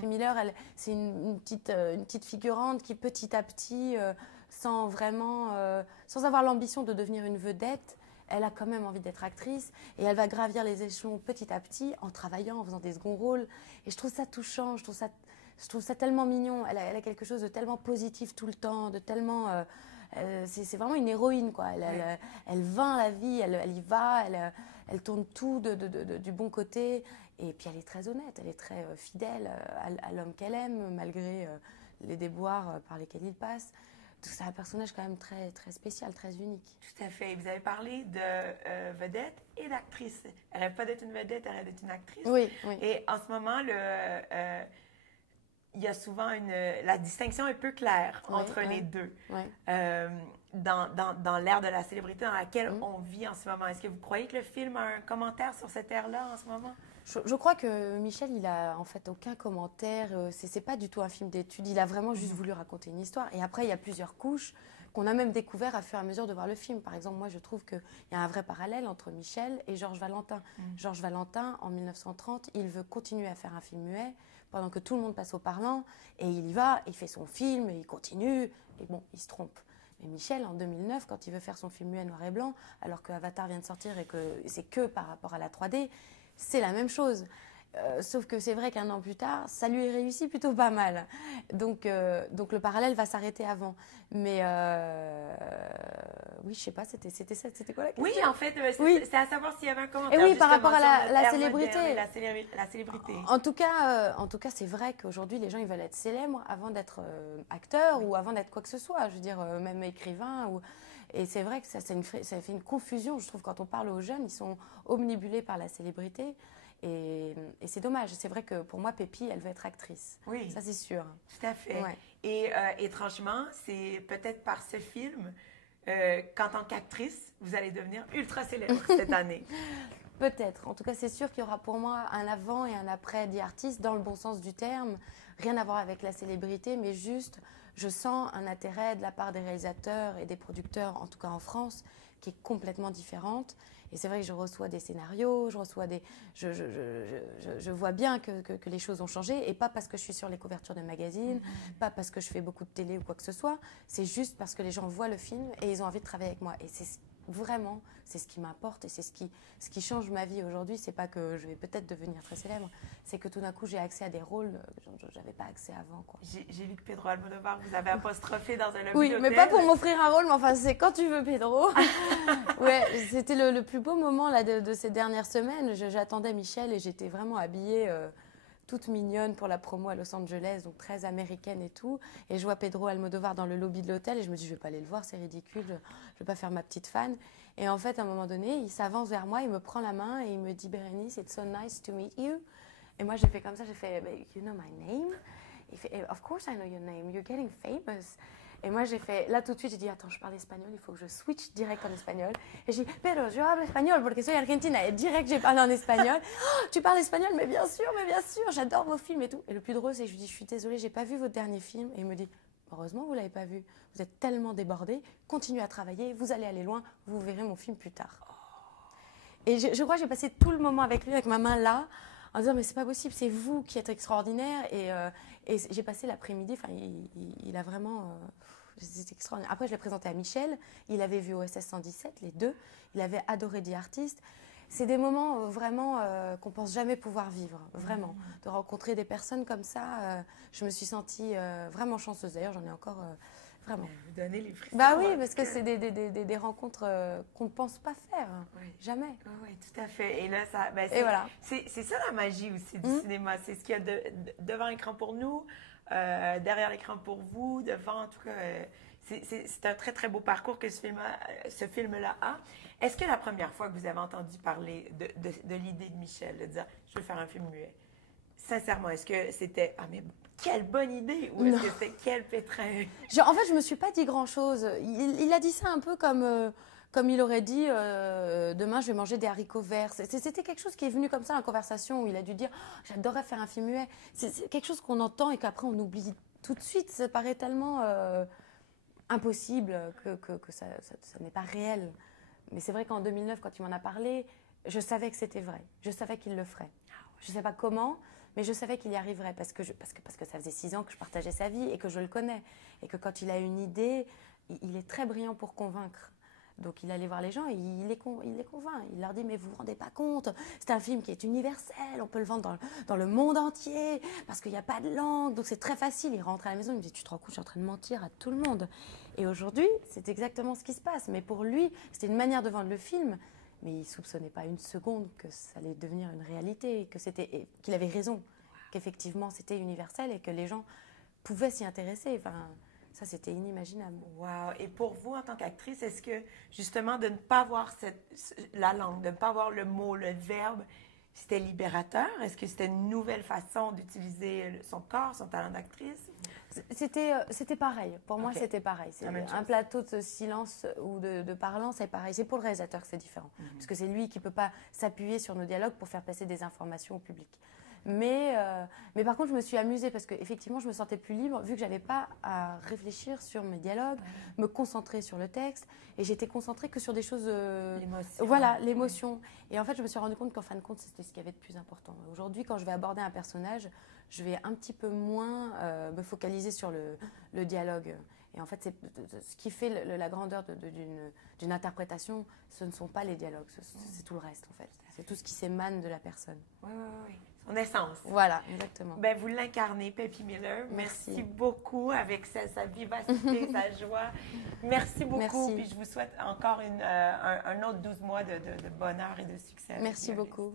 Peppy Miller, c'est une petite figurante qui petit à petit, sans avoir l'ambition de devenir une vedette, elle a quand même envie d'être actrice et elle va gravir les échelons petit à petit en travaillant, en faisant des seconds rôles. Et je trouve ça touchant, je trouve ça tellement mignon. Elle a quelque chose de tellement positif tout le temps, de tellement... c'est vraiment une héroïne, quoi. Elle vainc la vie, elle y va, elle tourne tout du bon côté. Et puis elle est très honnête, elle est très fidèle à l'homme qu'elle aime, malgré les déboires par lesquels il passe. C'est un personnage quand même très, très spécial, très unique. Tout à fait. Vous avez parlé de vedette et d'actrice. Elle rêve pas d'être une vedette, elle rêve d'être une actrice. Oui, oui. Et en ce moment, il y a souvent la distinction est peu claire entre les deux. Oui. Dans l'ère de la célébrité dans laquelle on vit en ce moment. Est-ce que vous croyez que le film a un commentaire sur cette ère-là en ce moment? Je crois que Michel, il a en fait aucun commentaire. C'est pas du tout un film d'étude. Il a vraiment juste voulu raconter une histoire. Et après, il y a plusieurs couches qu'on a même découvert à fur et à mesure de voir le film. Par exemple, moi, je trouve qu'il y a un vrai parallèle entre Michel et Georges Valentin. Georges Valentin, en 1930, il veut continuer à faire un film muet pendant que tout le monde passe au parlant. Et il y va, il fait son film, et il continue. Et bon, il se trompe. Mais Michel, en 2009, quand il veut faire son film muet noir et blanc, alors que Avatar vient de sortir et que c'est que par rapport à la 3D, c'est la même chose. Sauf que c'est vrai qu'un an plus tard, ça lui est réussi plutôt pas mal. Donc le parallèle va s'arrêter avant. Mais oui, je sais pas, c'était quoi la question? Oui, en fait, c'est à savoir s'il y avait un commentaire. Et oui, par rapport à la ère célébrité. moderne et la célébrité. En tout cas, c'est vrai qu'aujourd'hui, les gens ils veulent être célèbres avant d'être acteurs ou avant d'être quoi que ce soit. Je veux dire, même écrivain. Et c'est vrai que ça fait une confusion, je trouve, quand on parle aux jeunes, ils sont omnibulés par la célébrité. Et c'est dommage. C'est vrai que pour moi, Peppy, elle veut être actrice. Oui. Ça, c'est sûr. Tout à fait. Ouais. Et étrangement, c'est peut-être par ce film qu'en tant qu'actrice, vous allez devenir ultra célèbre cette année. Peut-être. En tout cas, c'est sûr qu'il y aura pour moi un avant et un après The Artist, dans le bon sens du terme. Rien à voir avec la célébrité, mais juste, je sens un intérêt de la part des réalisateurs et des producteurs, en tout cas en France, qui est complètement différente. Et c'est vrai que je reçois des scénarios, je vois bien que les choses ont changé, et pas parce que je suis sur les couvertures de magazines, pas parce que je fais beaucoup de télé ou quoi que ce soit, c'est juste parce que les gens voient le film et ils ont envie de travailler avec moi. Et vraiment, c'est ce qui m'importe et c'est ce qui change ma vie aujourd'hui. C'est pas que je vais peut-être devenir très célèbre, c'est que tout d'un coup j'ai accès à des rôles que j'avais pas accès avant, quoi. J'ai vu que Pedro Almodovar vous avait apostrophé dans un lobby Oui, d'hôtel. mais pas pour m'offrir un rôle, mais enfin c'est quand tu veux, Pedro. Ouais, c'était le plus beau moment là de ces dernières semaines. J'attendais Michel et j'étais vraiment habillée toute mignonne pour la promo à Los Angeles, donc très américaine et tout. Et je vois Pedro Almodovar dans le lobby de l'hôtel et je me dis, je vais pas aller le voir, c'est ridicule, je vais pas faire ma petite fan. Et en fait, à un moment donné, il s'avance vers moi, il me prend la main et il me dit, Bérénice, it's so nice to meet you. Et moi, j'ai fait comme ça, j'ai fait, you know my name? Il fait, of course I know your name, you're getting famous. Et moi, j'ai fait, là tout de suite, j'ai dit, attends, je parle espagnol, il faut que je switch direct en espagnol. Et j'ai dit, pero yo hablo espagnol porque soy argentina. Et direct, j'ai parlé en espagnol. Oh, tu parles espagnol? Mais bien sûr, j'adore vos films et tout. Et le plus drôle, c'est que je lui dis, je suis désolée, j'ai pas vu votre dernier film. Et il me dit, heureusement, vous l'avez pas vu. Vous êtes tellement débordé, continuez à travailler, vous allez aller loin, vous verrez mon film plus tard. Et je crois que j'ai passé tout le moment avec lui, avec ma main là, en disant, mais c'est pas possible, c'est vous qui êtes extraordinaire. Et j'ai passé l'après-midi, enfin, il a vraiment... c'était extraordinaire. Après, je l'ai présenté à Michel, il avait vu OSS 117, les deux, il avait adoré The Artist. C'est des moments vraiment qu'on pense jamais pouvoir vivre, vraiment. De rencontrer des personnes comme ça, je me suis sentie vraiment chanceuse. D'ailleurs, j'en ai encore... Vraiment. Vous donnez les frissons. Bah oui, parce que c'est des rencontres qu'on ne pense pas faire. Oui. Jamais. Oui, tout à fait. Et là, voilà. C'est ça la magie aussi du cinéma. C'est ce qu'il y a devant l'écran pour nous, derrière l'écran pour vous, devant, en tout cas. C'est un très, très beau parcours que ce film-là a. Est-ce que la première fois que vous avez entendu parler de l'idée de Michel, de dire « je veux faire un film muet », sincèrement, est-ce que c'était « ah mais quelle bonne idée » ou est-ce que c'était « quel pétrin » En fait, je ne me suis pas dit grand-chose. Il a dit ça un peu comme il aurait dit demain je vais manger des haricots verts. C'était quelque chose qui est venu comme ça, en conversation, où il a dû dire oh, j'adorerais faire un film muet. C'est quelque chose qu'on entend et qu'après on oublie tout de suite. Ça paraît tellement impossible que ça n'est pas réel. Mais c'est vrai qu'en 2009, quand il m'en a parlé, je savais que c'était vrai. Je savais qu'il le ferait. Je ne sais pas comment, Mais je savais qu'il y arriverait parce que ça faisait 6 ans que je partageais sa vie et que je le connais. Et que quand il a une idée, il est très brillant pour convaincre. Donc il allait voir les gens et il les convainc. Il leur dit, mais vous vous rendez pas compte, c'est un film qui est universel, on peut le vendre dans le monde entier, parce qu'il n'y a pas de langue, donc c'est très facile. Il rentre à la maison, il me dit, tu te rends compte, je suis en train de mentir à tout le monde. Et aujourd'hui, c'est exactement ce qui se passe. Mais pour lui, c'était une manière de vendre le film, mais il ne soupçonnait pas une seconde que ça allait devenir une réalité, qu'il avait raison, qu'effectivement c'était universel et que les gens pouvaient s'y intéresser. Enfin, ça, c'était inimaginable. Wow. Et pour vous, en tant qu'actrice, est-ce que, justement, de ne pas voir la langue, de ne pas voir le mot, le verbe, c'était libérateur? Est-ce que c'était une nouvelle façon d'utiliser son corps, son talent d'actrice? C'était pareil. Pour moi, c'était pareil. Un plateau de silence ou de parlant, c'est pareil. C'est pour le réalisateur que c'est différent. Parce que c'est lui qui ne peut pas s'appuyer sur nos dialogues pour faire passer des informations au public. Mais par contre, je me suis amusée parce qu'effectivement, je me sentais plus libre vu que je n'avais pas à réfléchir sur mes dialogues, me concentrer sur le texte. Et j'étais concentrée que sur des choses... l'émotion. Voilà, l'émotion. Et en fait, je me suis rendu compte qu'en fin de compte, c'était ce qu'il y avait de plus important. Aujourd'hui, quand je vais aborder un personnage, je vais un petit peu moins me focaliser sur le dialogue. Et en fait, ce qui fait la grandeur d'une interprétation, ce ne sont pas les dialogues, c'est tout le reste, en fait. C'est tout ce qui s'émane de la personne. Oui. Son essence. Voilà, exactement. Ben, vous l'incarnez, Pepi Miller. Merci beaucoup avec sa vivacité, sa joie. Merci beaucoup. Merci. Puis je vous souhaite encore un autre 12 mois de bonheur et de succès. Merci beaucoup.